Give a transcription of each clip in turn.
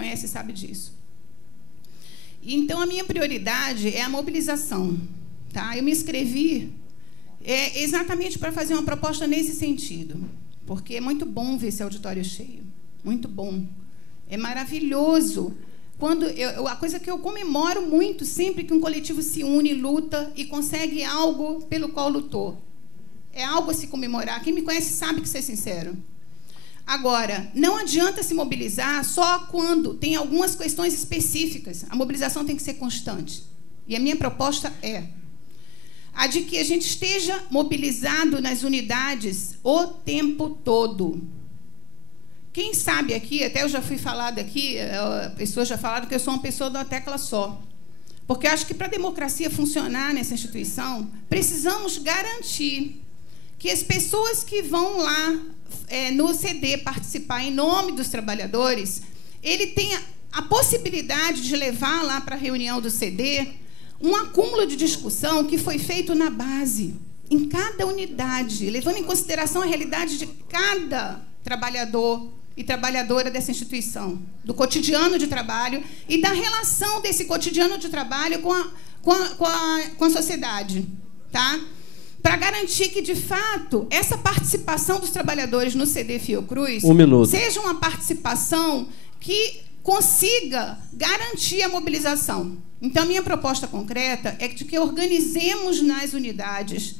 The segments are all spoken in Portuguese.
conhece sabe disso. Então, a minha prioridade é a mobilização. Tá? Eu me inscrevi exatamente para fazer uma proposta nesse sentido, porque é muito bom ver esse auditório cheio. Muito bom. É maravilhoso. A coisa que eu comemoro muito sempre que um coletivo se une, luta e consegue algo pelo qual lutou. É algo a se comemorar. Quem me conhece sabe que isso é sincero. Agora, não adianta se mobilizar só quando tem algumas questões específicas. A mobilização tem que ser constante. E a minha proposta é a de que a gente esteja mobilizado nas unidades o tempo todo. Quem sabe aqui, até eu já fui falado aqui, pessoas já falaram que eu sou uma pessoa de uma tecla só. Porque eu acho que para a democracia funcionar nessa instituição, precisamos garantir que as pessoas que vão lá no CD participar em nome dos trabalhadores, ele tenha a possibilidade de levar lá para a reunião do CD um acúmulo de discussão que foi feito na base, em cada unidade, levando em consideração a realidade de cada trabalhador e trabalhadora dessa instituição, do cotidiano de trabalho e da relação desse cotidiano de trabalho com a sociedade, tá? Para garantir que, de fato, essa participação dos trabalhadores no CD Fiocruz seja uma participação que consiga garantir a mobilização. Então, a minha proposta concreta é de que organizemos nas unidades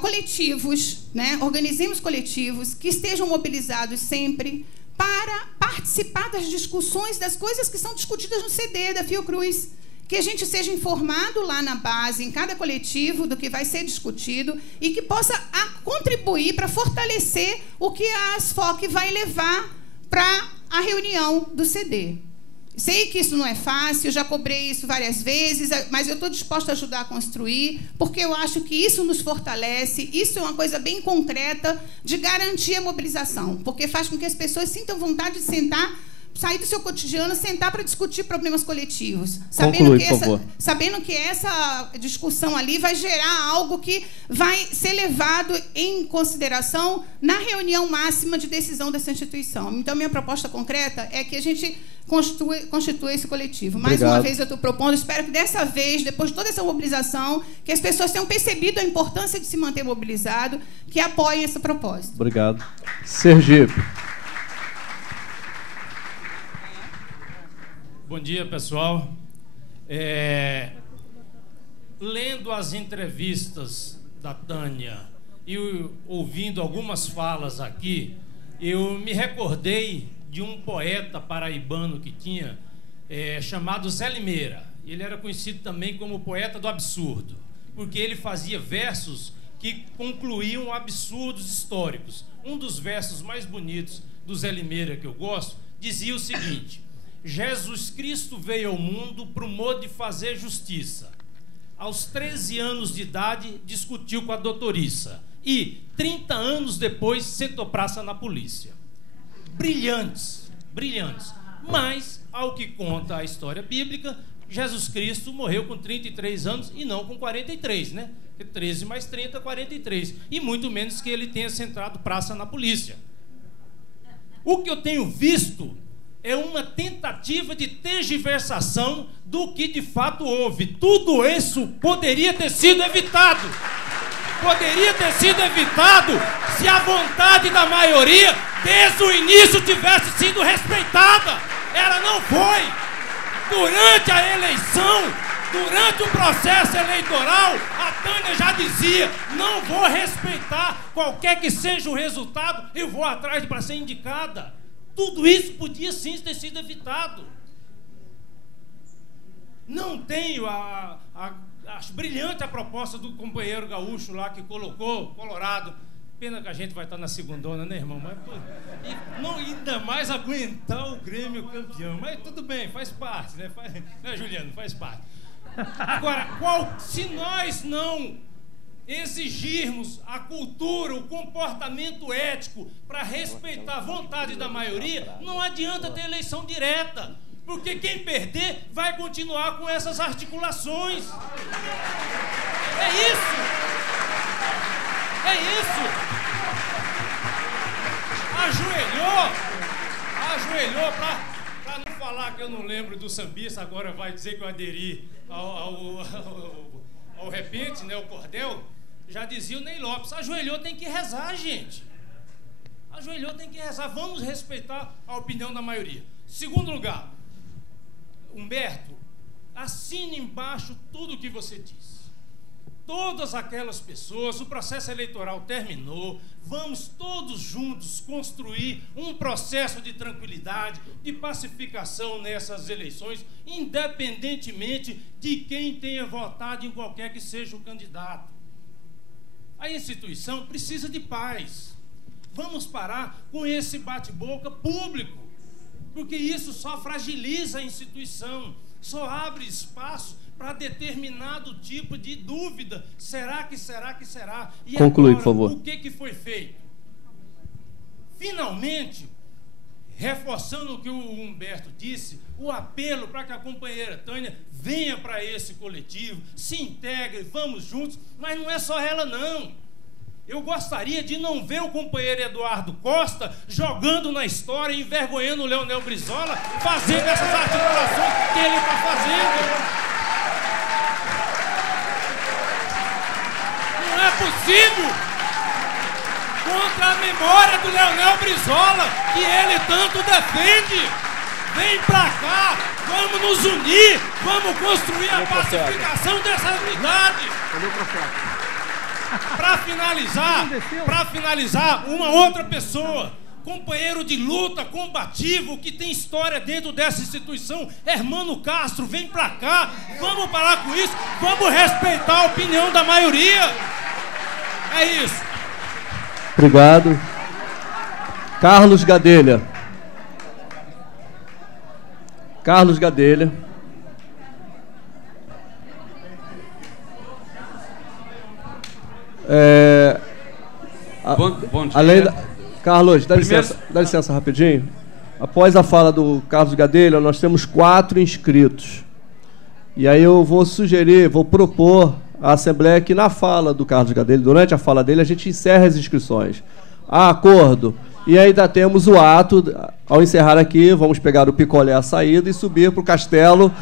coletivos, né? Organizemos coletivos que estejam mobilizados sempre para participar das discussões das coisas que são discutidas no CD da Fiocruz. Que a gente seja informado lá na base, em cada coletivo, do que vai ser discutido e que possa contribuir para fortalecer o que a ASFOC vai levar para a reunião do CD. Sei que isso não é fácil, já cobrei isso várias vezes, mas eu estou disposta a ajudar a construir, porque eu acho que isso nos fortalece, isso é uma coisa bem concreta de garantir a mobilização, porque faz com que as pessoas sintam vontade de sentar, sair do seu cotidiano, sentar para discutir problemas coletivos, sabendo que essa discussão ali vai gerar algo que vai ser levado em consideração na reunião máxima de decisão dessa instituição. Então, minha proposta concreta é que a gente constitua esse coletivo. Mais uma vez eu estou propondo, espero que dessa vez, depois de toda essa mobilização, que as pessoas tenham percebido a importância de se manter mobilizado, que apoiem essa proposta. Obrigado. Sergipe. Bom dia, pessoal. Lendo as entrevistas da Tânia e ouvindo algumas falas aqui, eu me recordei de um poeta paraibano que tinha, chamado Zé Limeira. Ele era conhecido também como o poeta do absurdo, porque ele fazia versos que concluíam absurdos históricos. Um dos versos mais bonitos do Zé Limeira que eu gosto dizia o seguinte: Jesus Cristo veio ao mundo pro modo de fazer justiça. Aos 13 anos de idade, discutiu com a doutoriça. E, 30 anos depois, sentou praça na polícia. Brilhantes, brilhantes. Mas, ao que conta a história bíblica, Jesus Cristo morreu com 33 anos e não com 43, né? 13 mais 30, 43. E muito menos que ele tenha sentado praça na polícia. O que eu tenho visto é uma tentativa de tergiversação do que de fato houve. Tudo isso poderia ter sido evitado. Poderia ter sido evitado se a vontade da maioria, desde o início, tivesse sido respeitada. Ela não foi. Durante a eleição, durante o processo eleitoral, a Tânia já dizia: não vou respeitar qualquer que seja o resultado, eu vou atrás para ser indicada. Tudo isso podia sim ter sido evitado. Não tenho acho brilhante a proposta do companheiro gaúcho lá que colocou Colorado. Pena que a gente vai estar na segundona, né, irmão? Mas, e não ainda mais aguentar o Grêmio campeão. Mas tudo bem, faz parte, né? Né, Juliano? Faz parte. Agora, se nós não exigirmos a cultura, o comportamento ético para respeitar a vontade da maioria, não adianta ter eleição direta, porque quem perder vai continuar com essas articulações. É isso. É isso. Ajoelhou Para não falar que eu não lembro do sambista, agora vai dizer que eu aderi ao repente, né, o cordel, já dizia o Ney Lopes, ajoelhou tem que rezar, gente. Ajoelhou tem que rezar, vamos respeitar a opinião da maioria. Segundo lugar, Humberto, assine embaixo tudo o que você disse. Todas aquelas pessoas, o processo eleitoral terminou, vamos todos juntos construir um processo de tranquilidade, de pacificação nessas eleições, independentemente de quem tenha votado em qualquer que seja o candidato. A instituição precisa de paz. Vamos parar com esse bate-boca público, porque isso só fragiliza a instituição, só abre espaço para determinado tipo de dúvida. Será que será que será? E conclui, agora, por favor. o que foi feito? Finalmente, reforçando o que o Humberto disse, o apelo para que a companheira Tânia venha para esse coletivo, se integre, vamos juntos, mas não é só ela não. Eu gostaria de não ver o companheiro Eduardo Costa jogando na história, envergonhando o Leonel Brizola, fazendo essas articulações que ele está fazendo. Não é possível, contra a memória do Leonel Brizola, que ele tanto defende. Vem pra cá, vamos nos unir, vamos construir a pacificação dessa unidade. Para finalizar, uma outra pessoa, companheiro de luta, combativo, que tem história dentro dessa instituição, Hermano Castro, vem pra cá, vamos parar com isso, vamos respeitar a opinião da maioria. É isso. Obrigado. Carlos Gadelha. Carlos Gadelha. Bom dia. Além da... Carlos, dá licença rapidinho. Após a fala do Carlos Gadelha, nós temos 4 inscritos. E aí eu vou propor à Assembleia que na fala do Carlos Gadelha, durante a fala dele, a gente encerra as inscrições. Acordo. E ainda temos o ato, ao encerrar aqui, vamos pegar o picolé à saída e subir para o castelo,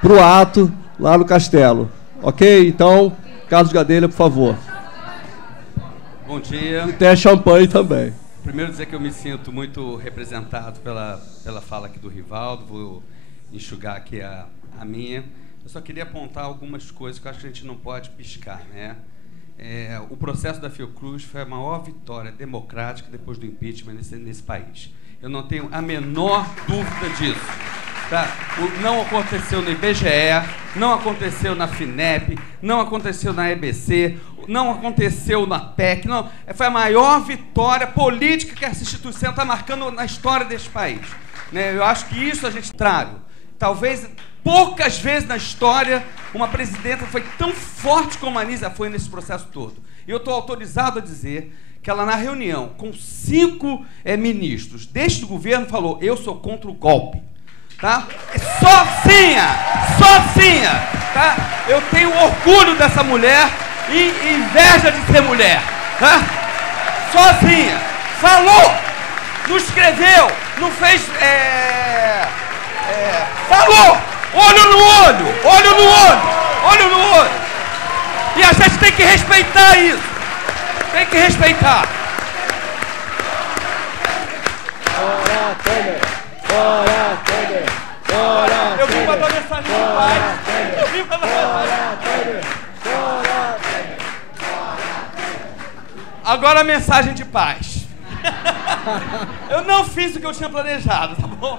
para o ato lá no castelo. Ok? Então, Carlos Gadelha, por favor. Bom dia. E tem a champanhe também. Primeiro dizer que eu me sinto muito representado pela fala aqui do Rivaldo, vou enxugar aqui a minha. Eu só queria apontar algumas coisas que eu acho que a gente não pode piscar, né? O processo da Fiocruz foi a maior vitória democrática depois do impeachment nesse país. Eu não tenho a menor dúvida disso. Tá? Não aconteceu no IBGE, não aconteceu na FINEP, não aconteceu na EBC, não aconteceu na PEC, não. Foi a maior vitória política que essa instituição está marcando na história deste país. Né? Eu acho que isso a gente traz. Talvez poucas vezes na história uma presidenta foi tão forte como a Anísia foi nesse processo todo. E eu estou autorizado a dizer que ela, na reunião com 5 ministros deste governo, falou: eu sou contra o golpe. Tá? Sozinha, tá? Eu tenho orgulho dessa mulher e inveja de ser mulher, tá? Sozinha, falou, não escreveu, não fez, falou, olho no olho, e a gente tem que respeitar isso, tem que respeitar. Eu vim para dar mensagem de paz. Agora a mensagem de paz. Eu não fiz o que eu tinha planejado, tá bom?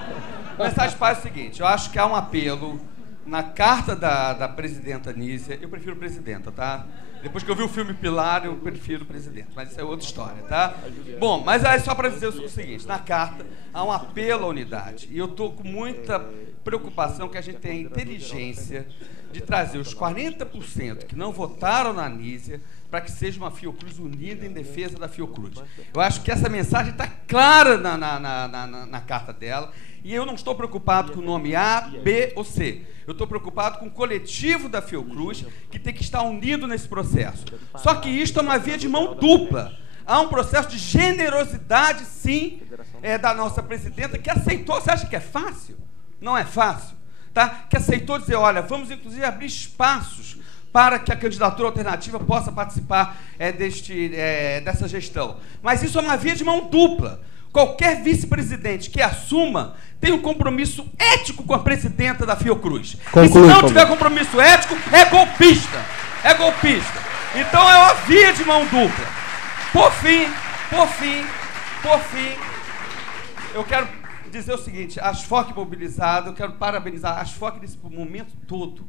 A mensagem de paz é o seguinte: eu acho que há um apelo na carta da presidenta Anísia. Eu prefiro presidenta, tá? Depois que eu vi o filme Pilar, eu prefiro presidente, mas isso é outra história, tá? Bom, mas é só para dizer o seguinte: na carta há um apelo à unidade, e eu estou com muita preocupação que a gente tenha a inteligência de trazer os 40% que não votaram na Anísia para que seja uma Fiocruz unida em defesa da Fiocruz. Eu acho que essa mensagem está clara na carta dela, e eu não estou preocupado com o nome A, B ou C. Eu estou preocupado com o coletivo da Fiocruz, que tem que estar unido nesse processo. Só que isto é uma via de mão dupla. Há um processo de generosidade, sim, da nossa presidenta, que aceitou. Você acha que é fácil? não é fácil, tá? Que aceitou dizer, olha, vamos inclusive abrir espaços para que a candidatura alternativa possa participar dessa gestão. Mas isso é uma via de mão dupla. Qualquer vice-presidente que assuma tem um compromisso ético com a presidenta da Fiocruz. E se não tiver compromisso ético, é golpista. É golpista. Então é uma via de mão dupla. Por fim, eu quero dizer o seguinte, a ASFOC mobilizada, eu quero parabenizar a ASFOC nesse momento todo.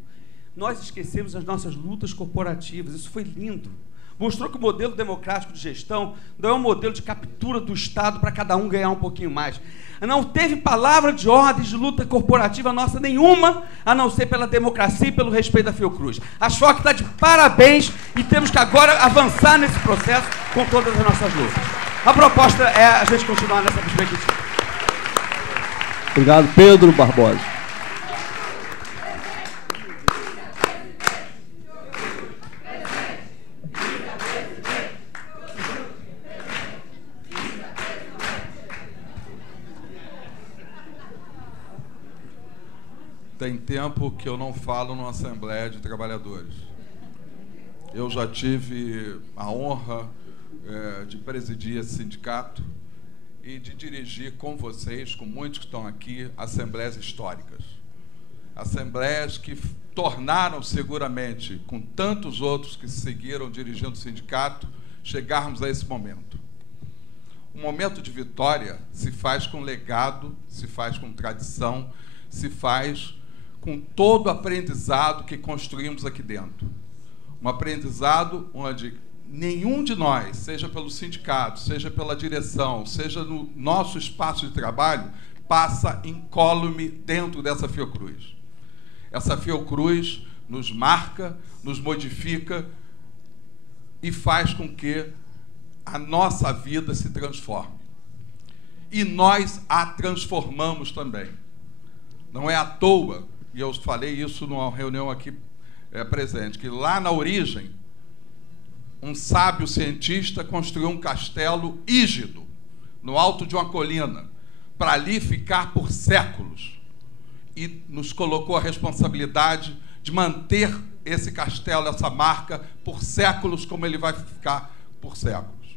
Nós esquecemos as nossas lutas corporativas, isso foi lindo. Mostrou que o modelo democrático de gestão não é um modelo de captura do Estado para cada um ganhar um pouquinho mais. Não teve palavra de ordem de luta corporativa nossa nenhuma, a não ser pela democracia e pelo respeito da Fiocruz. A ASFOC está de parabéns e temos que agora avançar nesse processo com todas as nossas lutas. A proposta é a gente continuar nessa perspectiva. Obrigado, Pedro Barbosa. Tem tempo que eu não falo numa Assembleia de Trabalhadores. Eu já tive a honra de presidir esse sindicato e de dirigir com vocês, com muitos que estão aqui, assembleias históricas. Assembleias que tornaram seguramente, com tantos outros que seguiram dirigindo o sindicato, chegarmos a esse momento. Um momento de vitória se faz com legado, se faz com tradição, se faz com todo o aprendizado que construímos aqui dentro. Um aprendizado onde nenhum de nós, seja pelo sindicato, seja pela direção, seja no nosso espaço de trabalho, passa incólume dentro dessa Fiocruz. Essa Fiocruz nos marca, nos modifica e faz com que a nossa vida se transforme. E nós a transformamos também. Não é à toa, e eu falei isso numa reunião aqui presente, que lá na origem, um sábio cientista construiu um castelo ígido, no alto de uma colina, para ali ficar por séculos. E nos colocou a responsabilidade de manter esse castelo, essa marca, por séculos, como ele vai ficar por séculos.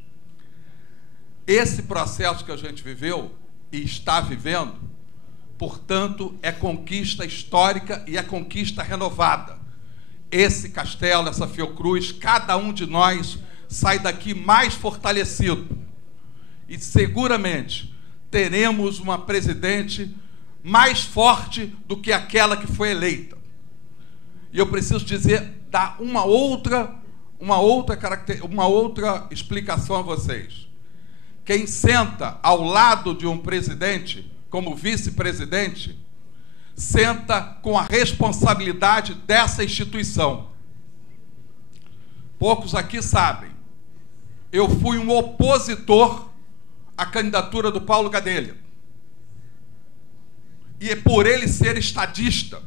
Esse processo que a gente viveu e está vivendo, portanto, é conquista histórica e é conquista renovada. Esse castelo, essa Fiocruz, cada um de nós sai daqui mais fortalecido. E seguramente teremos uma presidente mais forte do que aquela que foi eleita. E eu preciso dar uma outra explicação a vocês. Quem senta ao lado de um presidente, como vice-presidente, senta com a responsabilidade dessa instituição. Poucos aqui sabem, eu fui um opositor à candidatura do Paulo Gadelha. E é por ele ser estadista,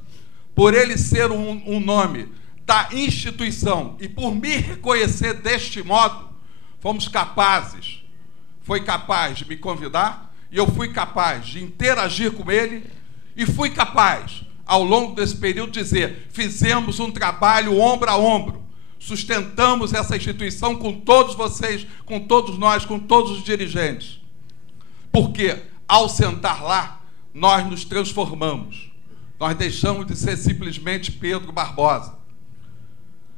por ele ser um nome da instituição, e por me reconhecer deste modo, foi capaz de me convidar, e eu fui capaz de interagir com ele, e fui capaz, ao longo desse período, de dizer, fizemos um trabalho ombro a ombro, sustentamos essa instituição com todos vocês, com todos nós, com todos os dirigentes. Porque, ao sentar lá, nós nos transformamos. Nós deixamos de ser simplesmente Pedro Barbosa.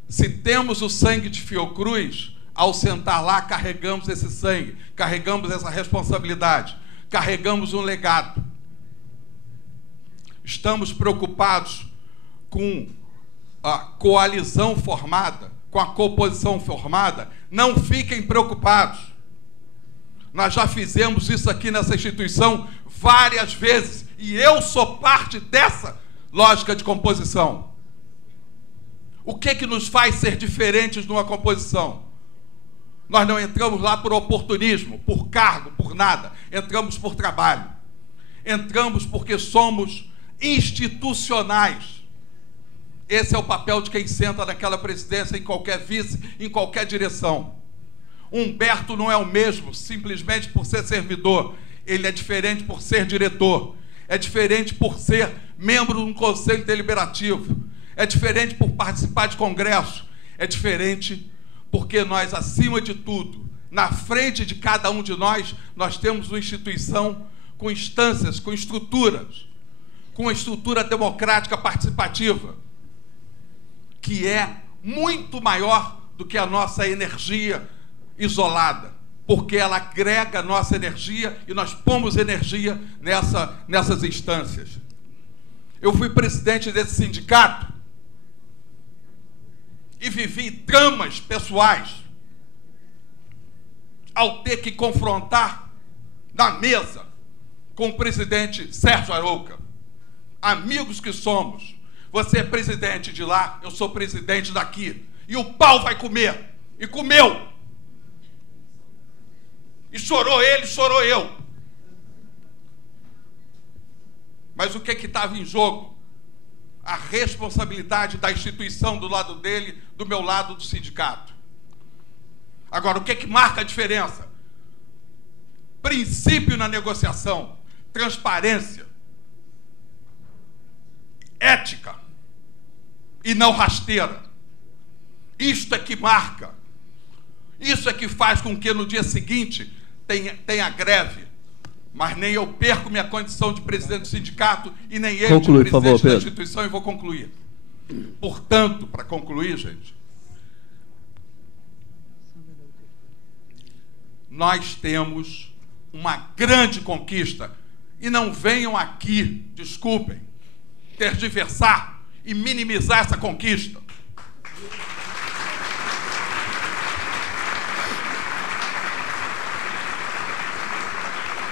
Se temos o sangue de Fiocruz, ao sentar lá, carregamos esse sangue, carregamos essa responsabilidade, carregamos um legado. Estamos preocupados com a coalizão formada, com a composição formada. Não fiquem preocupados. Nós já fizemos isso aqui nessa instituição várias vezes, e eu sou parte dessa lógica de composição. O que nos faz ser diferentes numa composição? Nós não entramos lá por oportunismo, por cargo, por nada. Entramos por trabalho. Entramos porque somos institucionais. Esse é o papel de quem senta naquela presidência, em qualquer vice, em qualquer direção. Humberto não é o mesmo simplesmente por ser servidor. Ele é diferente por ser diretor. é diferente por ser membro de um conselho deliberativo, é diferente por participar de congresso, é diferente porque nós, acima de tudo, na frente de cada um de nós, nós temos uma instituição com instâncias, com estruturas, com uma estrutura democrática participativa, que é muito maior do que a nossa energia isolada, porque ela agrega nossa energia e nós pomos energia nessas instâncias. Eu fui presidente desse sindicato e vivi dramas pessoais ao ter que confrontar na mesa com o presidente Sérgio Arouca. Amigos que somos, você é presidente de lá, eu sou presidente daqui, e o pau vai comer, e comeu. E chorou ele, chorou eu. Mas o que estava em jogo? A responsabilidade da instituição do lado dele, do meu lado do sindicato. Agora, o que marca a diferença? Princípio na negociação, transparência, ética e não rasteira. Isto é que marca. Isso é que faz com que no dia seguinte tenha greve. Mas nem eu perco minha condição de presidente do sindicato e nem ele de presidente da instituição, e vou concluir. Portanto, para concluir, gente, nós temos uma grande conquista. E não venham aqui, desculpem, tergiversar e minimizar essa conquista.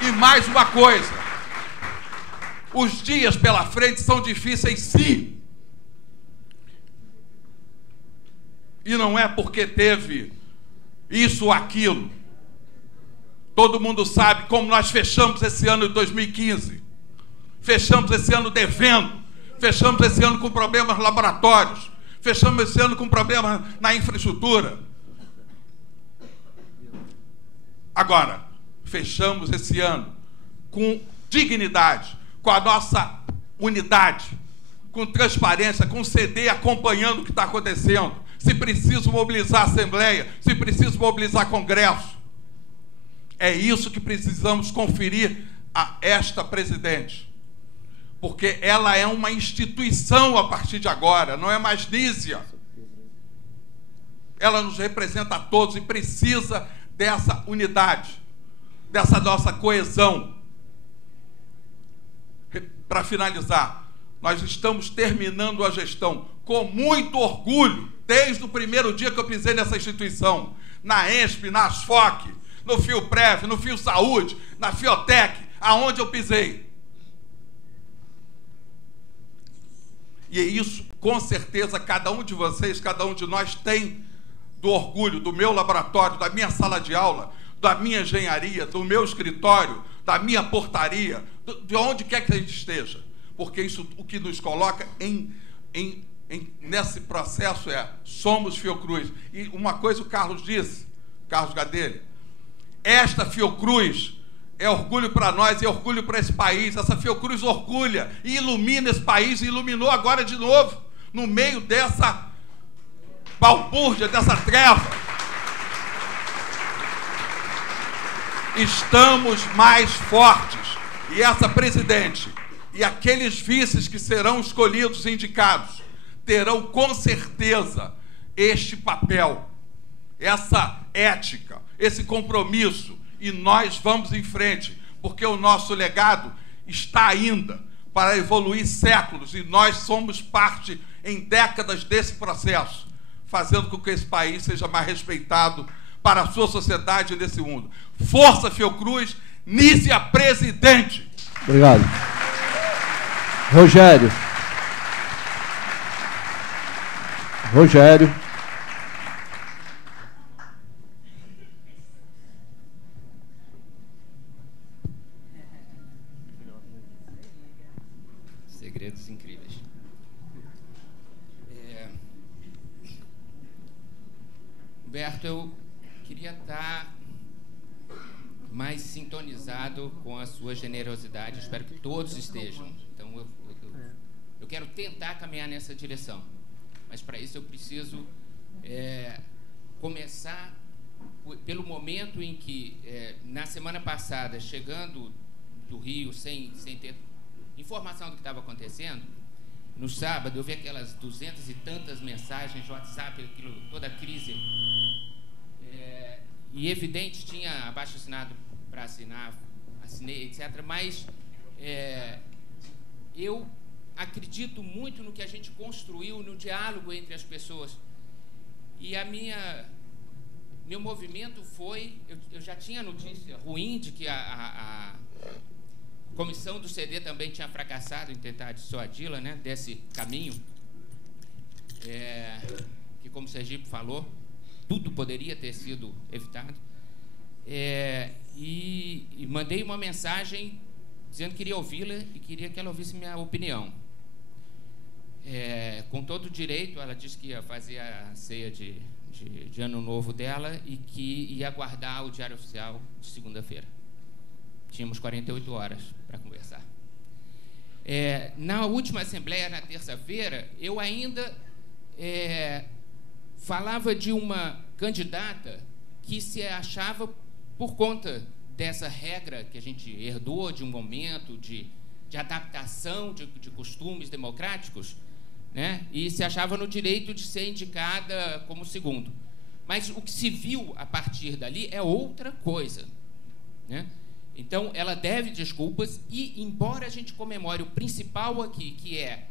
E mais uma coisa, os dias pela frente são difíceis, sim. E não é porque teve isso ou aquilo. Todo mundo sabe como nós fechamos esse ano de 2015. Fechamos esse ano devendo. Fechamos esse ano com problemas laboratórios. Fechamos esse ano com problemas na infraestrutura. Agora, fechamos esse ano com dignidade, com a nossa unidade, com transparência, com CD acompanhando o que está acontecendo. Se preciso mobilizar a Assembleia, se preciso mobilizar Congresso. É isso que precisamos conferir a esta presidente. Porque ela é uma instituição a partir de agora, não é mais Nízia. Ela nos representa a todos e precisa dessa unidade, dessa nossa coesão. Para finalizar, nós estamos terminando a gestão com muito orgulho, desde o primeiro dia que eu pisei nessa instituição, na ENSP, na ASFOC, no FIOPREV, no Fio Saúde, na Fiotec, aonde eu pisei. E isso, com certeza, cada um de vocês, cada um de nós tem do orgulho do meu laboratório, da minha sala de aula, da minha engenharia, do meu escritório, da minha portaria, de onde quer que a gente esteja. Porque isso, o que nos coloca nesse processo somos Fiocruz. E uma coisa o Carlos disse, Carlos Gadelha, esta Fiocruz é orgulho para nós, é orgulho para esse país. Essa Fiocruz orgulha e ilumina esse país, e iluminou agora de novo, no meio dessa balbúrdia, dessa treva. Estamos mais fortes. E essa presidente e aqueles vices que serão escolhidos e indicados terão com certeza este papel, essa ética, esse compromisso, e nós vamos em frente, porque o nosso legado está ainda para evoluir séculos, e nós somos parte em décadas desse processo, fazendo com que esse país seja mais respeitado para a sua sociedade e nesse mundo. Força, Fiocruz, Nízia presidente! Obrigado. Rogério. Segredos incríveis. Humberto, eu queria estar mais sintonizado com a sua generosidade. Espero que todos estejam. Então, eu quero tentar caminhar nessa direção. Mas, para isso, eu preciso começar pelo momento em que, na semana passada, chegando do Rio, sem ter informação do que estava acontecendo, no sábado, eu vi aquelas 200 e tantas mensagens de WhatsApp, toda a crise. E, evidente, tinha abaixo-assinado para assinar, assinei, etc. Mas eu acredito muito no que a gente construiu, no diálogo entre as pessoas. E meu movimento foi... Eu já tinha notícia ruim de que a comissão do CD também tinha fracassado em tentar dissuadi-la, né, desse caminho, que, como o Sergipe falou, tudo poderia ter sido evitado. E mandei uma mensagem dizendo que queria ouvi-la e queria que ela ouvisse minha opinião. Com todo o direito, ela disse que ia fazer a ceia de Ano Novo dela e que ia aguardar o Diário Oficial de segunda-feira. Tínhamos 48 horas para conversar. Na última Assembleia, na terça-feira, eu ainda falava de uma candidata que se achava, por conta dessa regra que a gente herdou de um momento de adaptação de costumes democráticos, né, e se achava no direito de ser indicada como segundo. Mas o que se viu a partir dali é outra coisa, né? Então, ela deve desculpas e, embora a gente comemore o principal aqui, que é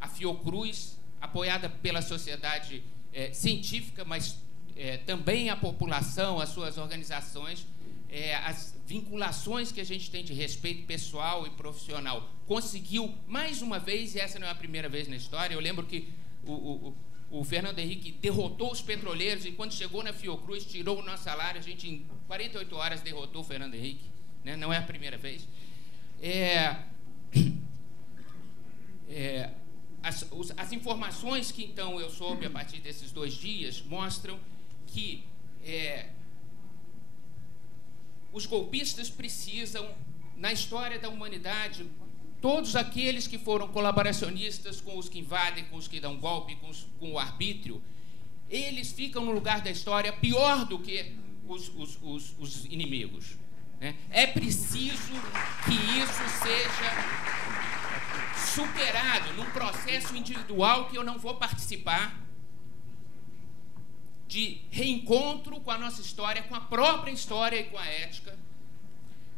a Fiocruz, apoiada pela sociedade científica, mas também a população, as suas organizações, as vinculações que a gente tem de respeito pessoal e profissional, conseguiu, mais uma vez, e essa não é a primeira vez na história, eu lembro que o Fernando Henrique derrotou os petroleiros e, quando chegou na Fiocruz, tirou o nosso salário, a gente, em 48 horas, derrotou o Fernando Henrique. Não é a primeira vez. As informações que, então, eu soube a partir desses 2 dias mostram que os golpistas precisam, na história da humanidade, todos aqueles que foram colaboracionistas com os que invadem, com os que dão golpe, com o arbítrio, eles ficam no lugar da história pior do que os inimigos. É preciso que isso seja superado num processo individual que eu não vou participar, de reencontro com a nossa história, com a própria história e com a ética,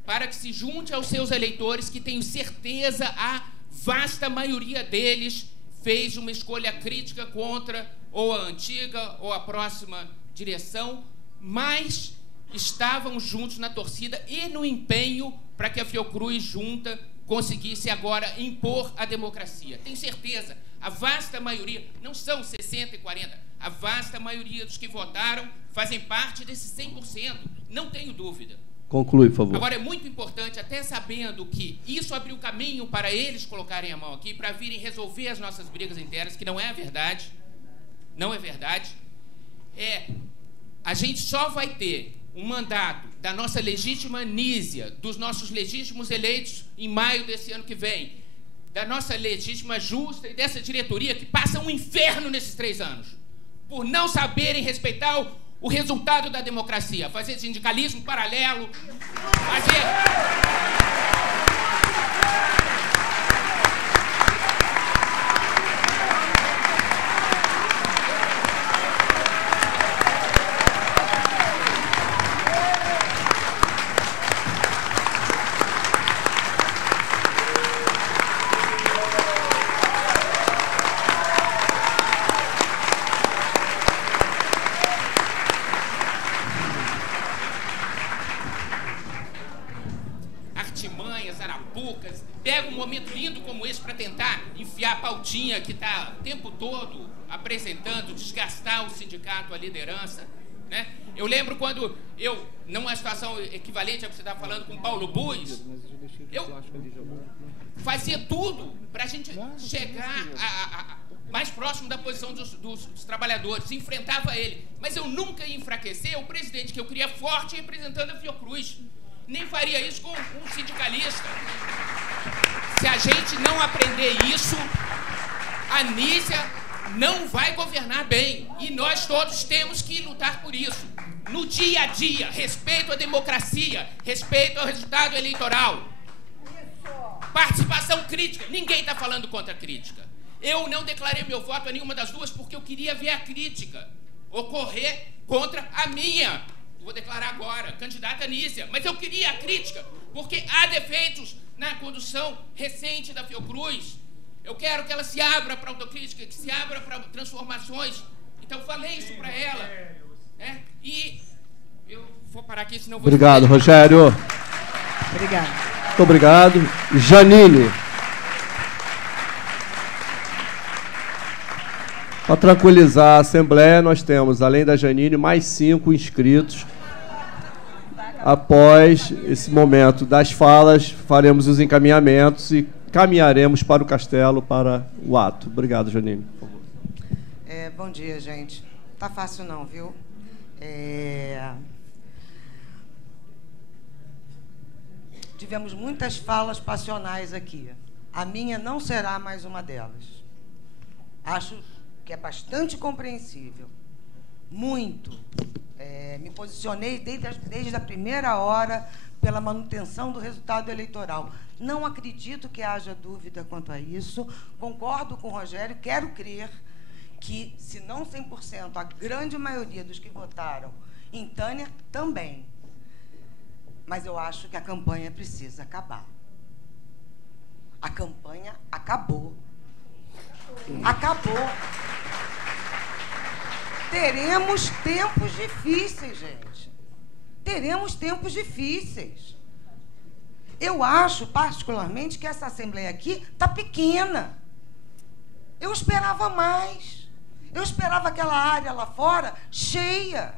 para que se junte aos seus eleitores, que tenho certeza a vasta maioria deles fez uma escolha crítica contra ou a antiga ou a próxima direção, mas estavam juntos na torcida e no empenho para que a Fiocruz junta conseguisse agora impor a democracia. Tenho certeza, a vasta maioria, não são 60 e 40, a vasta maioria dos que votaram fazem parte desses 100%, não tenho dúvida. Conclui, por favor. Agora, é muito importante, até sabendo que isso abriu caminho para eles colocarem a mão aqui, para virem resolver as nossas brigas internas, que não é verdade, não é verdade. A gente só vai ter um mandato da nossa legítima Nízia, dos nossos legítimos eleitos em maio desse ano que vem, da nossa legítima Justa e dessa diretoria que passa um inferno nesses 3 anos, por não saberem respeitar o resultado da democracia, fazer sindicalismo paralelo, que está o tempo todo apresentando, desgastar o sindicato, a liderança, né? Eu lembro quando eu, numa situação equivalente à que você estava falando com o Paulo Buz, eu fazia tudo para a gente chegar mais próximo da posição dos trabalhadores, enfrentava ele. Mas eu nunca ia enfraquecer o presidente, que eu queria forte representando a Fiocruz. nem faria isso com um sindicalista. Se a gente não aprender isso, a Anísia não vai governar bem. E nós todos temos que lutar por isso. No dia a dia, respeito à democracia, respeito ao resultado eleitoral. Participação crítica. Ninguém está falando contra a crítica. Eu não declarei meu voto a nenhuma das duas porque eu queria ver a crítica ocorrer contra a minha. Vou declarar agora, candidata Anísia. Mas eu queria a crítica porque há defeitos na condução recente da Fiocruz. Eu quero que ela se abra para autocrítica, que se abra para transformações. Então, falei isso para ela. Né? E eu vou parar aqui, senão vou... Obrigado, Rogério. Obrigada. Muito obrigado. Janine. Para tranquilizar a Assembleia, nós temos, além da Janine, mais 5 inscritos. Após esse momento das falas, faremos os encaminhamentos e caminharemos para o Castelo para o ato. Obrigado, Janine. Por favor. Bom dia, gente. Tá fácil não, viu? Tivemos muitas falas passionais aqui. A minha não será mais uma delas. Acho que é bastante compreensível. Muito. Me posicionei desde a primeira hora pela manutenção do resultado eleitoral. Não acredito que haja dúvida quanto a isso. Concordo com o Rogério, quero crer que, se não 100%, a grande maioria dos que votaram em Tânia também. Mas eu acho que a campanha precisa acabar. A campanha acabou. Acabou. Teremos tempos difíceis, gente. Teremos tempos difíceis. Eu acho, particularmente, que essa Assembleia aqui está pequena. Eu esperava mais. Eu esperava aquela área lá fora cheia.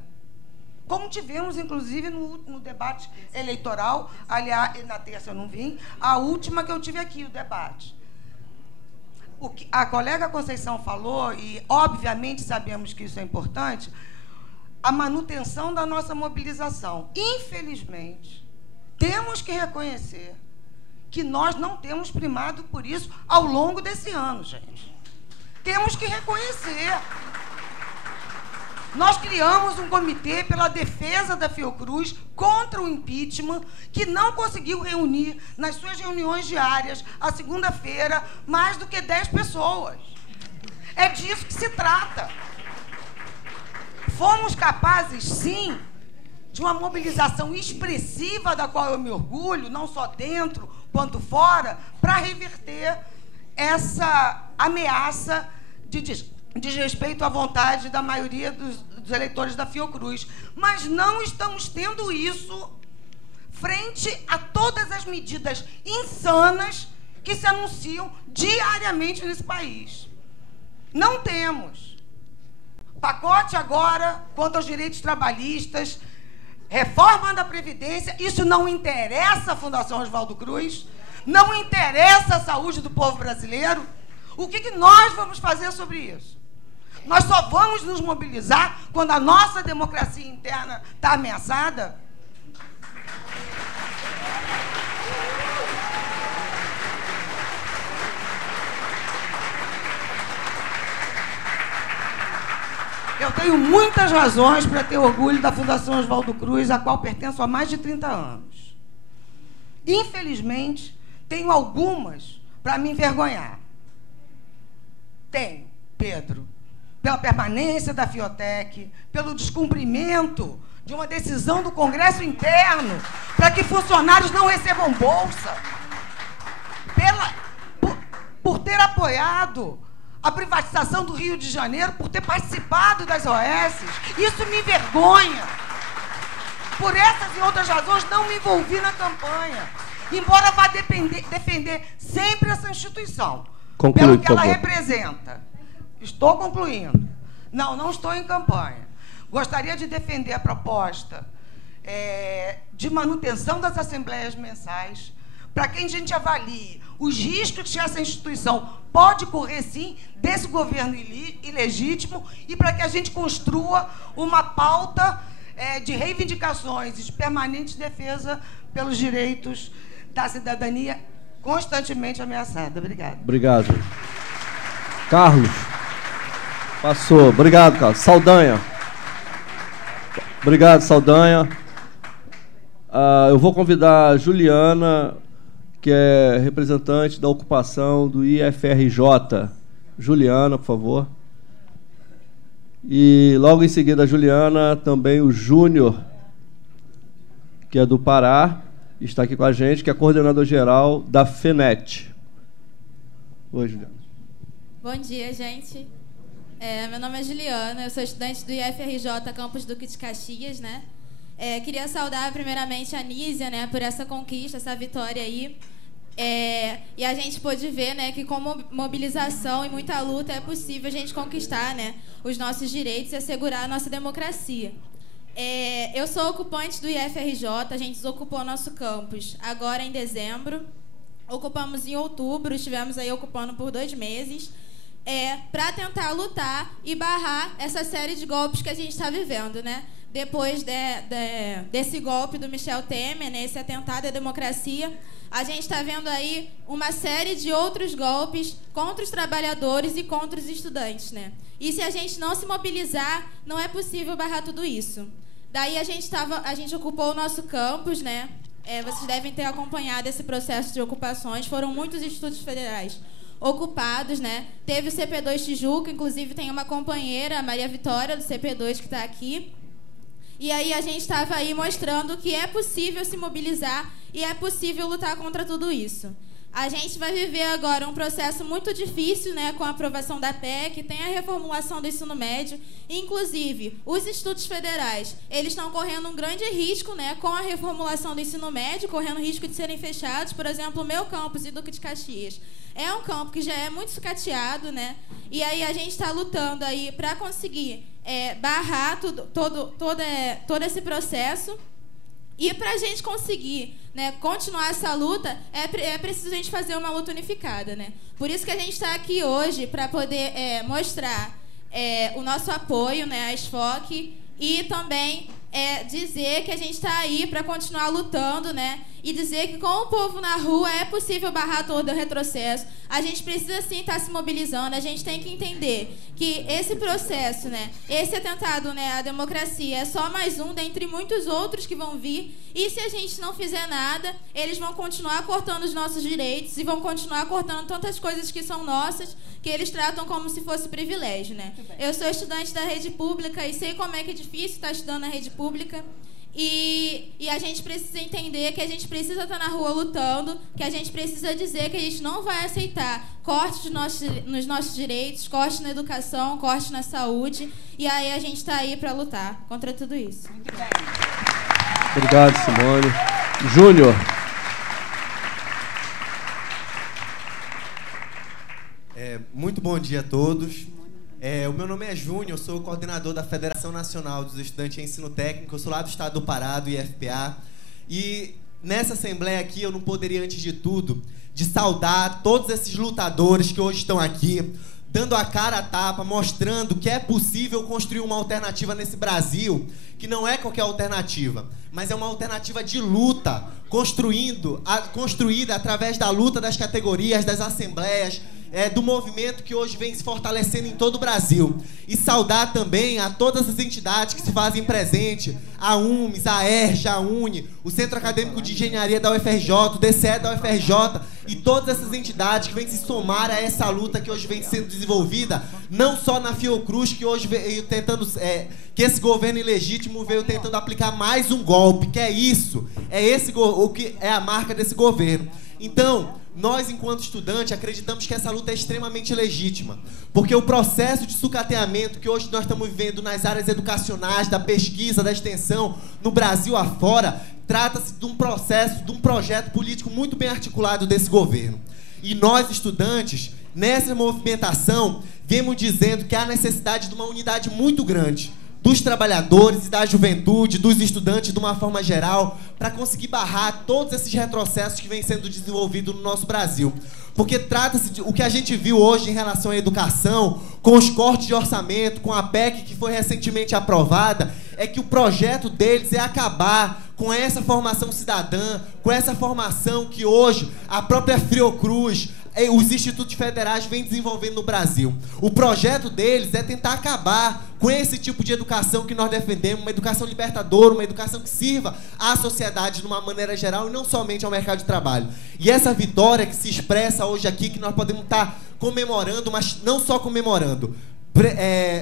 Como tivemos, inclusive, no debate eleitoral. Aliás, na terça eu não vim. A última que eu tive aqui, o debate. O que a colega Conceição falou, e obviamente sabemos que isso é importante, a manutenção da nossa mobilização. Infelizmente, temos que reconhecer que nós não temos primado por isso ao longo desse ano, gente. Temos que reconhecer. Nós criamos um comitê pela defesa da Fiocruz contra o impeachment, que não conseguiu reunir, nas suas reuniões diárias, à segunda-feira, mais do que 10 pessoas. É disso que se trata. Fomos capazes, sim, de uma mobilização expressiva, da qual eu me orgulho, não só dentro quanto fora, para reverter essa ameaça de desrespeito à vontade da maioria dos eleitores da Fiocruz. Mas não estamos tendo isso frente a todas as medidas insanas que se anunciam diariamente nesse país. Não temos. Pacote agora quanto aos direitos trabalhistas, reforma da Previdência, isso não interessa a Fundação Oswaldo Cruz, não interessa a saúde do povo brasileiro. O que nós vamos fazer sobre isso? Nós só vamos nos mobilizar quando a nossa democracia interna está ameaçada? Eu tenho muitas razões para ter orgulho da Fundação Oswaldo Cruz, a qual pertenço há mais de 30 anos. Infelizmente, tenho algumas para me envergonhar. Tenho, Pedro, pela permanência da Fiotec, pelo descumprimento de uma decisão do Congresso interno para que funcionários não recebam bolsa, por ter apoiado a privatização do Rio de Janeiro, por ter participado das OS. Isso me envergonha. Por essas e outras razões, não me envolvi na campanha, embora vá defender sempre essa instituição, pelo que ela representa. Estou concluindo. Não estou em campanha. Gostaria de defender a proposta de manutenção das assembleias mensais, para que a gente avalie os riscos que essa instituição pode correr, sim, desse governo ilegítimo, e para que a gente construa uma pauta de reivindicações e de permanente defesa pelos direitos da cidadania constantemente ameaçada. Obrigada. Obrigado. Carlos. Passou. Obrigado, Carlos. Saldanha. Obrigado, Saldanha. Eu vou convidar a Juliana, que é representante da ocupação do IFRJ. Juliana, por favor. E logo em seguida a Juliana, também o Júnior, que é do Pará, está aqui com a gente, que é coordenador-geral da FENET. Oi, Juliana. Bom dia, gente. Meu nome é Juliana, eu sou estudante do IFRJ Campus Duque de Caxias, né? Queria saudar primeiramente a Nízia, né, por essa conquista, essa vitória aí. E a gente pôde ver, né, que com mobilização e muita luta é possível a gente conquistar, né, os nossos direitos e assegurar a nossa democracia. Eu sou ocupante do IFRJ, a gente desocupou nosso campus agora em dezembro, ocupamos em outubro, estivemos aí ocupando por 2 meses, para tentar lutar e barrar essa série de golpes que a gente está vivendo, né? Depois desse golpe do Michel Temer, né, esse atentado à democracia, a gente está vendo aí uma série de outros golpes contra os trabalhadores e contra os estudantes, né? E se a gente não se mobilizar, não é possível barrar tudo isso. Daí a gente ocupou o nosso campus, né? Vocês devem ter acompanhado esse processo de ocupações. Foram muitos institutos federais ocupados, né? Teve o CP2 Tijuca, inclusive tem uma companheira, a Maria Vitória, do CP2, que está aqui. E aí a gente estava aí mostrando que é possível se mobilizar e é possível lutar contra tudo isso. A gente vai viver agora um processo muito difícil, né, com a aprovação da PEC, tem a reformulação do ensino médio, inclusive os institutos federais, eles estão correndo um grande risco, né, com a reformulação do ensino médio, correndo risco de serem fechados. Por exemplo, o meu campus, em Duque de Caxias, é um campo que já é muito sucateado, né, e aí a gente está lutando aí para conseguir barrar todo esse processo. E para a gente conseguir, né, continuar essa luta, é preciso a gente fazer uma luta unificada, né? Por isso que a gente está aqui hoje, para poder mostrar o nosso apoio, né, à SFOC, e também dizer que a gente está aí para continuar lutando, né? E dizer que com o povo na rua é possível barrar todo o retrocesso. A gente precisa sim estar se mobilizando, a gente tem que entender que esse processo, né, esse atentado, né, à democracia é só mais um dentre muitos outros que vão vir, e se a gente não fizer nada, eles vão continuar cortando os nossos direitos e vão continuar cortando tantas coisas que são nossas, que eles tratam como se fosse privilégio, né? Eu sou estudante da rede pública e sei como é que é difícil estar estudando na rede pública. E a gente precisa entender que a gente precisa estar na rua lutando, que a gente precisa dizer que a gente não vai aceitar cortes nos nossos direitos, cortes na educação, cortes na saúde. E aí a gente está aí para lutar contra tudo isso. Muito bem. Obrigado, Simone. Júnior. Muito bom dia a todos. O meu nome é Júnior, eu sou o coordenador da Federação Nacional dos Estudantes em Ensino Técnico, eu sou lá do estado do Pará, do IFPA. E nessa assembleia aqui eu não poderia, antes de tudo, de saudar todos esses lutadores que hoje estão aqui, dando a cara a tapa, mostrando que é possível construir uma alternativa nesse Brasil, que não é qualquer alternativa, mas é uma alternativa de luta, construída através da luta das categorias, das assembleias, do movimento que hoje vem se fortalecendo em todo o Brasil. E saudar também a todas as entidades que se fazem presente, a UMES, a ERJ, a UNE, o Centro Acadêmico de Engenharia da UFRJ, o DCE da UFRJ, e todas essas entidades que vêm se somar a essa luta que hoje vem sendo desenvolvida, não só na Fiocruz, que hoje veio tentando... que esse governo ilegítimo veio tentando aplicar mais um golpe, que é isso, o que é a marca desse governo. Então, nós, enquanto estudantes, acreditamos que essa luta é extremamente legítima, porque o processo de sucateamento que hoje nós estamos vivendo nas áreas educacionais, da pesquisa, da extensão, no Brasil afora, trata-se de um processo, de um projeto político muito bem articulado desse governo. E nós, estudantes, nessa movimentação, vemos dizendo que há necessidade de uma unidade muito grande, dos trabalhadores e da juventude, dos estudantes de uma forma geral, para conseguir barrar todos esses retrocessos que vêm sendo desenvolvidos no nosso Brasil. Porque trata-se de o que a gente viu hoje em relação à educação, com os cortes de orçamento, com a PEC que foi recentemente aprovada, é que o projeto deles é acabar com essa formação cidadã, com essa formação que hoje a própria Fiocruz, os institutos federais vêm desenvolvendo no Brasil. O projeto deles é tentar acabar com esse tipo de educação que nós defendemos, uma educação libertadora, uma educação que sirva à sociedade de uma maneira geral e não somente ao mercado de trabalho. E essa vitória que se expressa hoje aqui, que nós podemos estar comemorando, mas não só comemorando,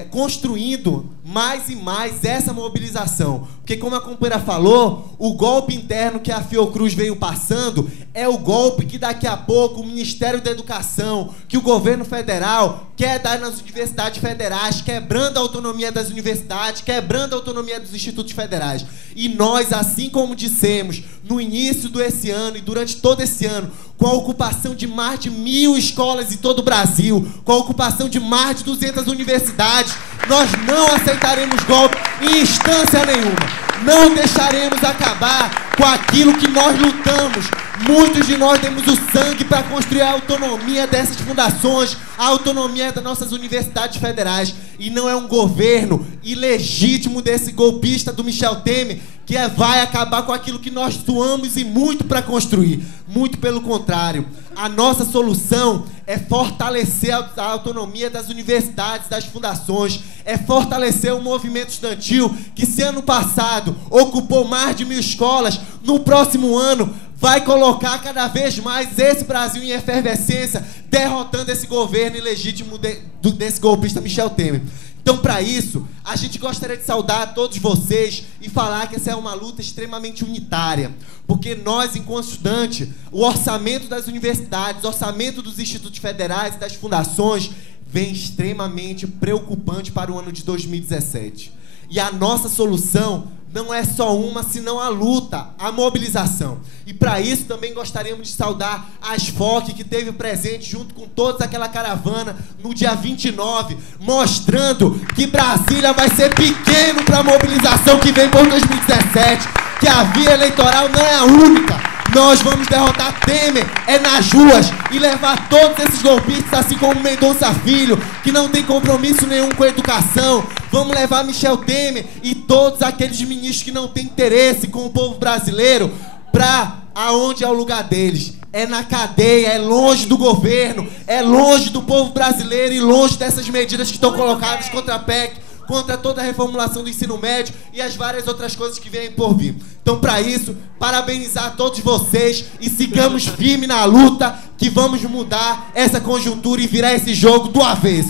construindo mais e mais essa mobilização. Porque, como a companheira falou, o golpe interno que a Fiocruz veio passando é o golpe que daqui a pouco o Ministério da Educação, que o governo federal quer dar nas universidades federais, quebrando a autonomia das universidades, quebrando a autonomia dos institutos federais. E nós, assim como dissemos no início desse ano e durante todo esse ano, com a ocupação de mais de 1.000 escolas em todo o Brasil, com a ocupação de mais de 200 universidades, nós não aceitaremos golpe em instância nenhuma. Não deixaremos acabar com aquilo que nós lutamos. Muitos de nós demos o sangue para construir a autonomia dessas fundações, a autonomia das nossas universidades federais. E não é um governo ilegítimo desse golpista do Michel Temer que vai acabar com aquilo que nós suamos e muito para construir. Muito pelo contrário. A nossa solução é fortalecer a autonomia das universidades, das fundações, é fortalecer o movimento estudantil que, se ano passado ocupou mais de 1.000 escolas, no próximo ano vai colocar cada vez mais esse Brasil em efervescência, derrotando esse governo ilegítimo desse golpista Michel Temer. Então, para isso, a gente gostaria de saudar todos vocês e falar que essa é uma luta extremamente unitária. Porque nós, enquanto estudantes, o orçamento das universidades, o orçamento dos institutos federais e das fundações vem extremamente preocupante para o ano de 2017. E a nossa solução não é só uma, senão a luta, a mobilização. E para isso também gostaríamos de saudar a ASFOC, que esteve presente junto com toda aquela caravana no dia 29, mostrando que Brasília vai ser pequeno para a mobilização que vem por 2017, que a via eleitoral não é a única. Nós vamos derrotar Temer nas ruas e levar todos esses golpistas, assim como Mendonça Filho, que não tem compromisso nenhum com a educação. Vamos levar Michel Temer e todos aqueles ministros que não têm interesse com o povo brasileiro para aonde é o lugar deles. É na cadeia, é longe do governo, é longe do povo brasileiro e longe dessas medidas que estão colocadas contra a PEC, contra toda a reformulação do ensino médio e as várias outras coisas que vêm por vir. Então, para isso, parabenizar todos vocês e sigamos firmes na luta, que vamos mudar essa conjuntura e virar esse jogo do avesso.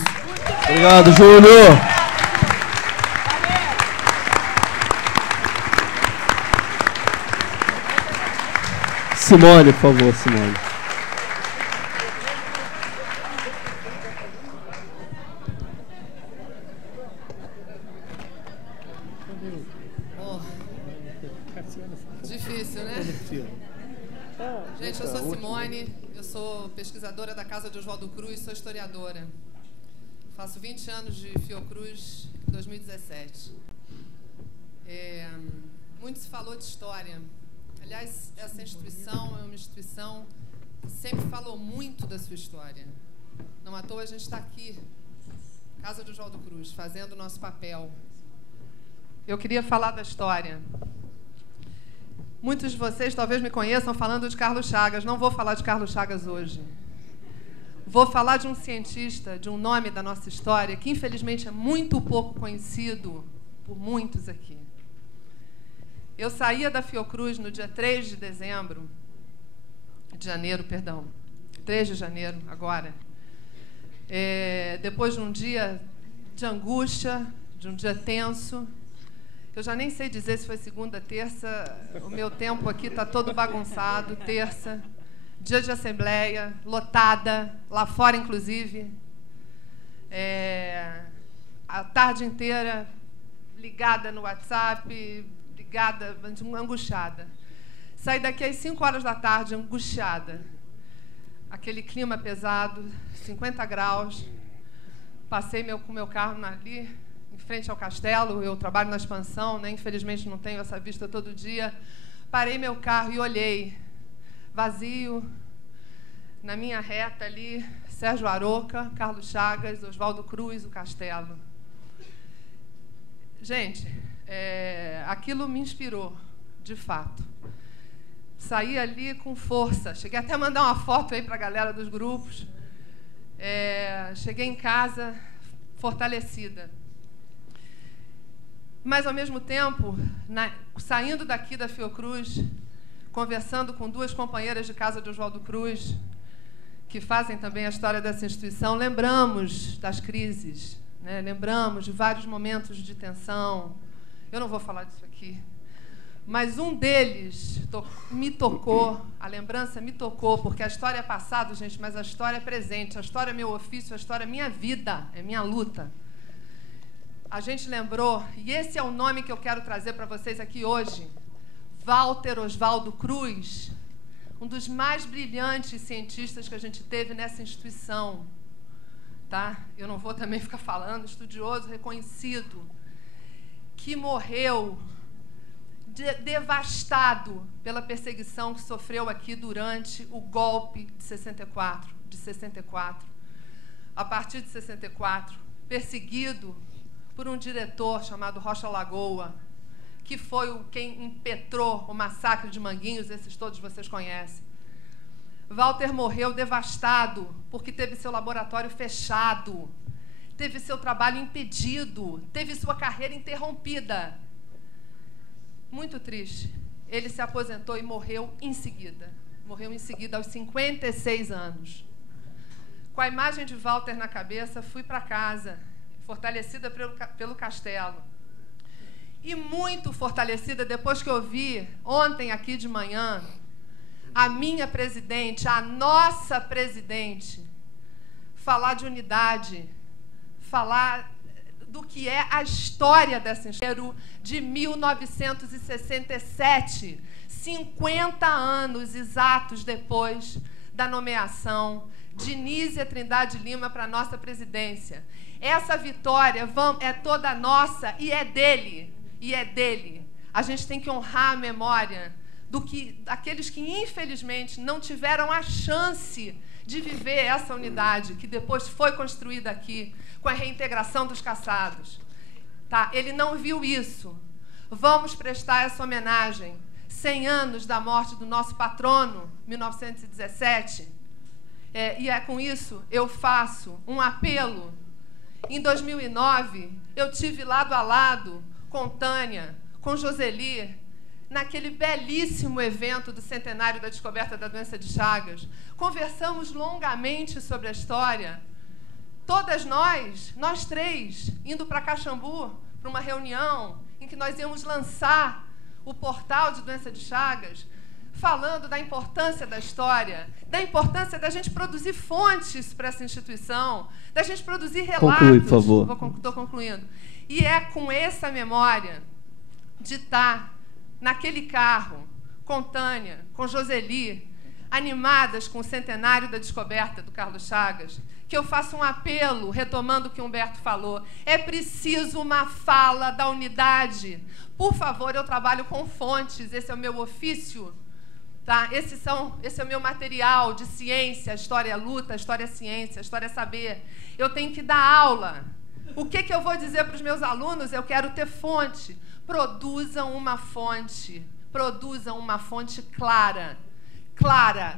Obrigado, Júnior. Simone, por favor, Simone. Difícil, né? Gente, eu sou Simone, eu sou pesquisadora da Casa de Oswaldo Cruz, sou historiadora. Faço 20 anos de Fiocruz em 2017. Muito se falou de história. Aliás, essa instituição é uma instituição que sempre falou muito da sua história. Não à toa a gente está aqui, Casa de Oswaldo Cruz, fazendo o nosso papel. Eu queria falar da história. Muitos de vocês talvez me conheçam falando de Carlos Chagas. Não vou falar de Carlos Chagas hoje. Vou falar de um cientista, de um nome da nossa história, que infelizmente é muito pouco conhecido por muitos aqui. Eu saía da Fiocruz no dia 3 de janeiro, 3 de janeiro, agora. Depois de um dia de angústia, de um dia tenso. Eu já nem sei dizer se foi segunda, terça, o meu tempo aqui está todo bagunçado, terça. Dia de assembleia, lotada, lá fora inclusive. A tarde inteira ligada no WhatsApp, ligada, angustiada. Saí daqui às 5 horas da tarde, angustiada. Aquele clima pesado, 50 graus. Passei com meu carro ali, em frente ao castelo. Eu trabalho na Expansão, né? Infelizmente não tenho essa vista todo dia. Parei meu carro e olhei. Vazio. Na minha reta ali, Sérgio Aroca, Carlos Chagas, Oswaldo Cruz, o castelo. Gente, aquilo me inspirou, de fato. Saí ali com força. Cheguei até a mandar uma foto aí para a galera dos grupos. Cheguei em casa fortalecida. Mas, ao mesmo tempo, saindo daqui da Fiocruz, conversando com duas companheiras de casa de Oswaldo Cruz, que fazem também a história dessa instituição, lembramos das crises, né? Lembramos de vários momentos de tensão. Eu não vou falar disso aqui. Mas um deles me tocou, a lembrança me tocou, porque a história é passado, gente, mas a história é presente, a história é meu ofício, a história é minha vida, é minha luta. A gente lembrou, e esse é o nome que eu quero trazer para vocês aqui hoje, Walter Oswaldo Cruz, um dos mais brilhantes cientistas que a gente teve nessa instituição. Tá? Eu não vou também ficar falando, estudioso, reconhecido, que morreu devastado pela perseguição que sofreu aqui durante o golpe de 64. A partir de 64, perseguido por um diretor chamado Rocha Lagoa, que foi quem impetrou o massacre de Manguinhos, esses todos vocês conhecem. Walter morreu devastado porque teve seu laboratório fechado, teve seu trabalho impedido, teve sua carreira interrompida. Muito triste. Ele se aposentou e morreu em seguida. Morreu em seguida aos 56 anos. Com a imagem de Walter na cabeça, fui para casa, fortalecida pelo castelo. E muito fortalecida depois que eu vi, ontem aqui de manhã, a minha presidente, a nossa presidente, falar de unidade, falar do que é a história dessa instituição de 1967, 50 anos exatos depois da nomeação de Nízia Trindade Lima para a nossa presidência. Essa vitória é toda nossa e é dele. E é dele. A gente tem que honrar a memória daqueles que, infelizmente, não tiveram a chance de viver essa unidade que depois foi construída aqui com a reintegração dos caçados. Tá? Ele não viu isso. Vamos prestar essa homenagem. 100 anos da morte do nosso patrono, 1917. E com isso eu faço um apelo. Em 2009, eu tive lado a lado com Tânia, com Joseli, naquele belíssimo evento do centenário da descoberta da doença de Chagas. Conversamos longamente sobre a história. Todas nós três, indo para Caxambu, para uma reunião em que nós íamos lançar o portal de doença de Chagas, falando da importância da história, da importância da gente produzir fontes para essa instituição, da gente produzir relatos. Conclui, por favor. Estou concluindo. E é com essa memória de estar naquele carro, com Tânia, com Joseli, animadas com o centenário da descoberta do Carlos Chagas, que eu faço um apelo, retomando o que Humberto falou. É preciso uma fala da unidade. Por favor, eu trabalho com fontes, esse é o meu ofício. Tá? Esse é o meu material de ciência, a história é luta, a história é ciência, a história é saber. Eu tenho que dar aula. O que eu vou dizer para os meus alunos? Eu quero ter fonte. Produzam uma fonte clara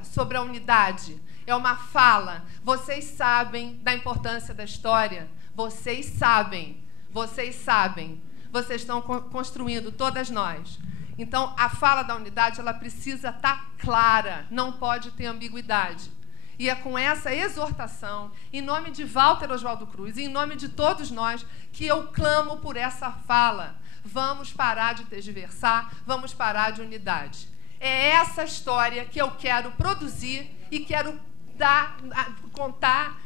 sobre a unidade. É uma fala. Vocês sabem da importância da história. Vocês sabem. Vocês estão construindo, todas nós. Então, a fala da unidade, ela precisa estar clara, não pode ter ambiguidade. E é com essa exortação, em nome de Walter Oswaldo Cruz e em nome de todos nós, que eu clamo por essa fala. Vamos parar de tergiversar, vamos parar de unidade. É essa história que eu quero produzir e quero contar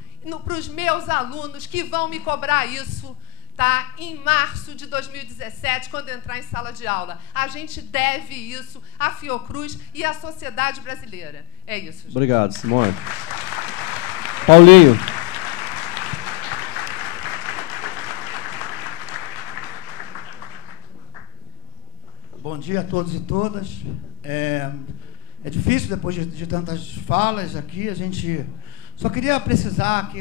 para os meus alunos que vão me cobrar isso, tá? Em março de 2017, quando entrar em sala de aula. A gente deve isso à Fiocruz e à sociedade brasileira. É isso, gente. Obrigado, Simone. Paulinho. dia a todos e todas. É difícil, depois de tantas falas aqui, a gente... Só queria precisar aqui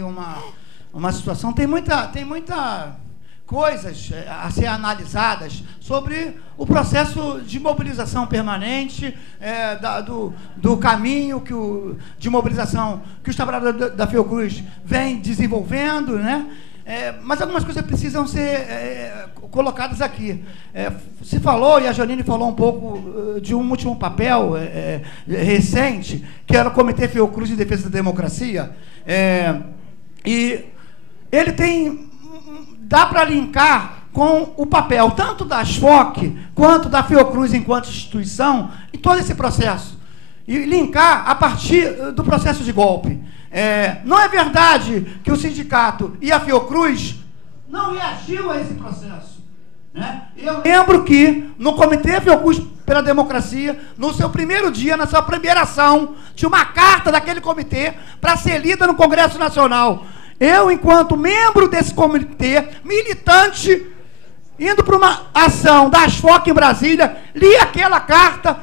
uma situação. Tem muita coisas a ser analisadas sobre o processo de mobilização permanente, do caminho de mobilização que os trabalhadores da Fiocruz vêm desenvolvendo, né? Mas algumas coisas precisam ser colocadas aqui. Se falou, e a Janine falou um pouco de um último papel recente, que era o Comitê Fiocruz de Defesa da Democracia, e ele dá para linkar com o papel tanto da ASFOC quanto da Fiocruz enquanto instituição em todo esse processo, e linkar a partir do processo de golpe. Não é verdade que o sindicato e a Fiocruz não reagiu a esse processo, né? Eu lembro que no Comitê Fiocruz pela Democracia, no seu primeiro dia, na sua primeira ação, tinha uma carta daquele comitê para ser lida no Congresso Nacional. Eu, enquanto membro desse comitê, militante, indo para uma ação da ASFOC em Brasília, li aquela carta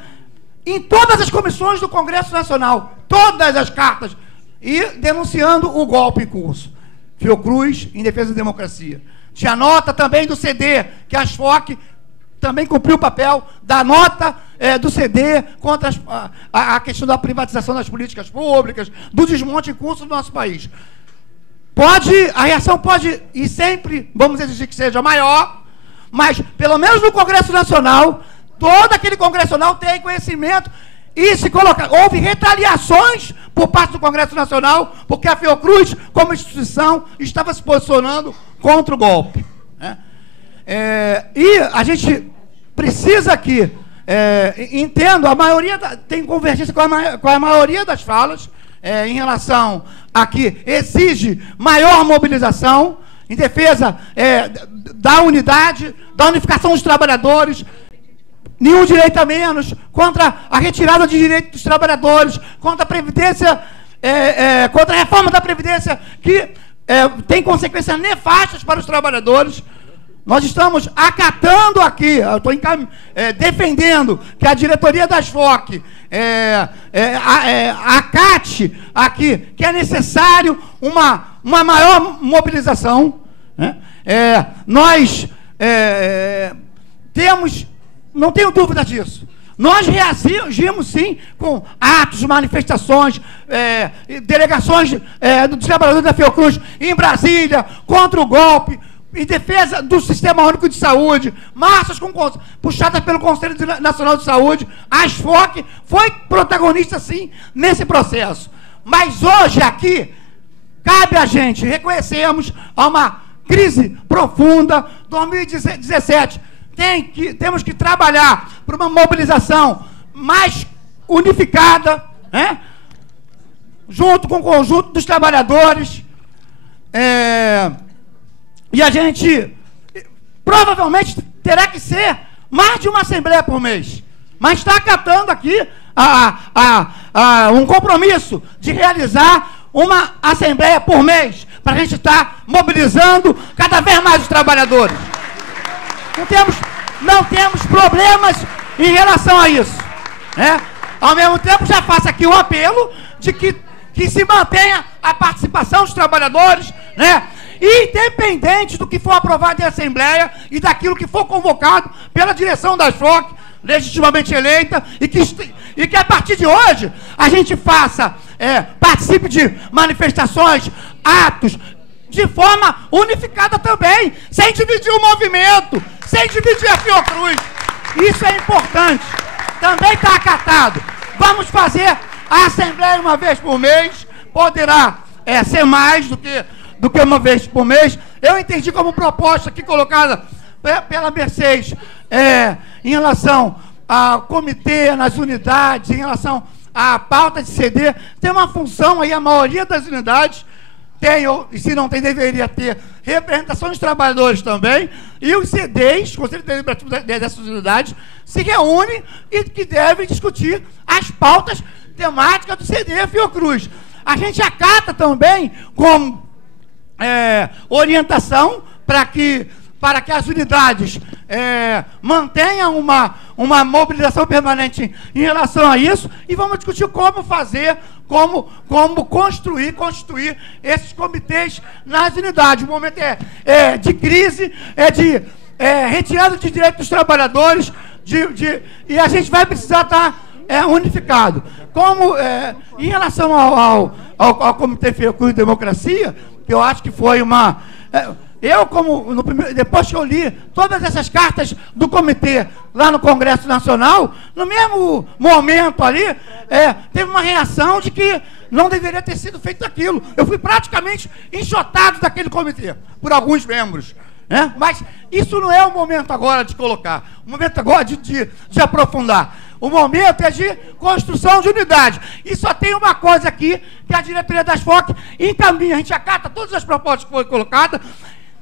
em todas as comissões do Congresso Nacional, todas as cartas, e denunciando o golpe em curso. Fiocruz em defesa da democracia. Tinha nota também do CD, que a ASFOC também cumpriu o papel da nota do CD contra a questão da privatização das políticas públicas, do desmonte em curso do nosso país. A reação pode, e sempre vamos exigir que seja maior, mas pelo menos no Congresso Nacional, todo aquele Congresso Nacional tem conhecimento. E houve retaliações por parte do Congresso Nacional, porque a Fiocruz, como instituição, estava se posicionando contra o golpe, né? E a gente precisa aqui, entendo, a maioria tem convergência com a maioria das falas, em relação a que exige maior mobilização em defesa da unidade, da unificação dos trabalhadores, nenhum direito a menos, contra a retirada de direitos dos trabalhadores, contra a Previdência, contra a reforma da Previdência, que tem consequências nefastas para os trabalhadores. Nós estamos acatando aqui, eu estou defendendo que a diretoria da ASFOC acate aqui que é necessário uma maior mobilização, né? Nós temos... Não tenho dúvida disso. Nós reagimos, sim, com atos, manifestações, delegações dos trabalhadores da Fiocruz em Brasília, contra o golpe, em defesa do Sistema Único de Saúde, marchas puxadas pelo Conselho Nacional de Saúde. A ASFOC foi protagonista, sim, nesse processo. Mas hoje, aqui, cabe a gente, reconhecemos uma crise profunda, 2017, temos que trabalhar por uma mobilização mais unificada, né? Junto com o conjunto dos trabalhadores, e a gente provavelmente terá que ser mais de uma assembleia por mês, mas está acatando aqui um compromisso de realizar uma assembleia por mês, para a gente estar mobilizando cada vez mais os trabalhadores. Não temos problemas em relação a isso, né? Ao mesmo tempo, já faço aqui um apelo de que se mantenha a participação dos trabalhadores, né? Independente do que for aprovado em Assembleia e daquilo que for convocado pela direção da ASFOC, legitimamente eleita, e que a partir de hoje a gente participe de manifestações, atos, de forma unificada também, sem dividir o movimento, sem dividir a Fiocruz. Isso é importante. Também está acatado. Vamos fazer a Assembleia uma vez por mês, poderá ser mais do que uma vez por mês. Eu entendi como proposta aqui colocada pela Mercedes, em relação ao comitê, nas unidades, em relação à pauta de CD, tem uma função aí, a maioria das unidades tem, e se não tem, deveria ter representação dos trabalhadores também, e os CDs, Conselho Deliberativo dessas unidades, se reúnem e que devem discutir as pautas temáticas do CD Fiocruz. A gente acata também como orientação para que para que as unidades mantenham uma mobilização permanente em relação a isso, e vamos discutir como fazer, como constituir esses comitês nas unidades. O momento é de crise, de retirada de direitos dos trabalhadores, e a gente vai precisar estar unificado. Como, em relação ao Comitê Fiocruz de Democracia, que eu acho que foi uma... depois que eu li todas essas cartas do comitê lá no Congresso Nacional, no mesmo momento ali, teve uma reação de que não deveria ter sido feito aquilo. Eu fui praticamente enxotado daquele comitê, por alguns membros. Mas isso não é o momento agora de colocar, o momento agora de aprofundar. O momento é de construção de unidade. E só tem uma coisa aqui, que a diretoria das FOC encaminha. A gente acata todas as propostas que foram colocadas,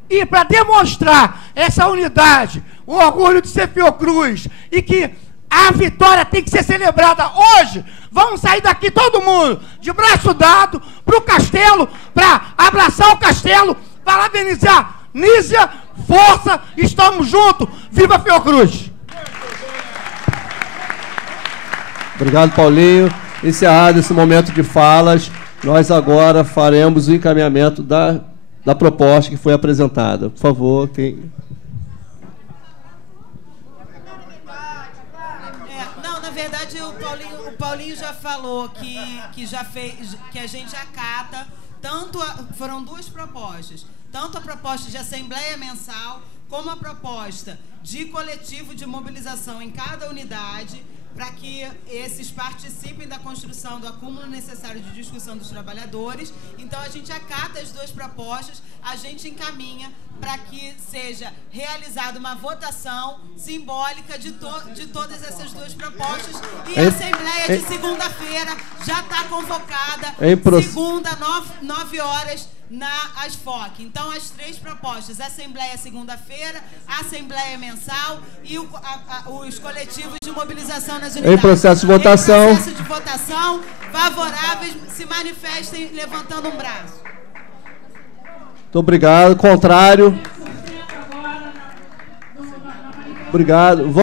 e para demonstrar essa unidade, o orgulho de ser Fiocruz, e que a vitória tem que ser celebrada hoje, vamos sair daqui todo mundo, de braço dado, para o Castelo, para abraçar o Castelo, parabenizar Nízia, força, estamos juntos, viva Fiocruz! Obrigado, Paulinho. Encerrado esse momento de falas, nós agora faremos o encaminhamento da proposta que foi apresentada. Por favor, quem... Não, na verdade, o Paulinho já falou que já fez, que a gente acata, foram duas propostas, tanto a proposta de assembleia mensal, como a proposta de coletivo de mobilização em cada unidade, para que esses participem da construção do acúmulo necessário de discussão dos trabalhadores. Então, a gente acata as duas propostas, a gente encaminha para que seja realizada uma votação simbólica de todas essas duas propostas. E a Assembleia de segunda-feira já está convocada, segunda, 9 horas, na ASFOC. Então, as três propostas: Assembleia segunda-feira, Assembleia mensal e os coletivos de mobilização nas unidades. Em processo de votação. Em processo de votação, favoráveis, se manifestem levantando um braço. Muito obrigado. Contrário. Obrigado.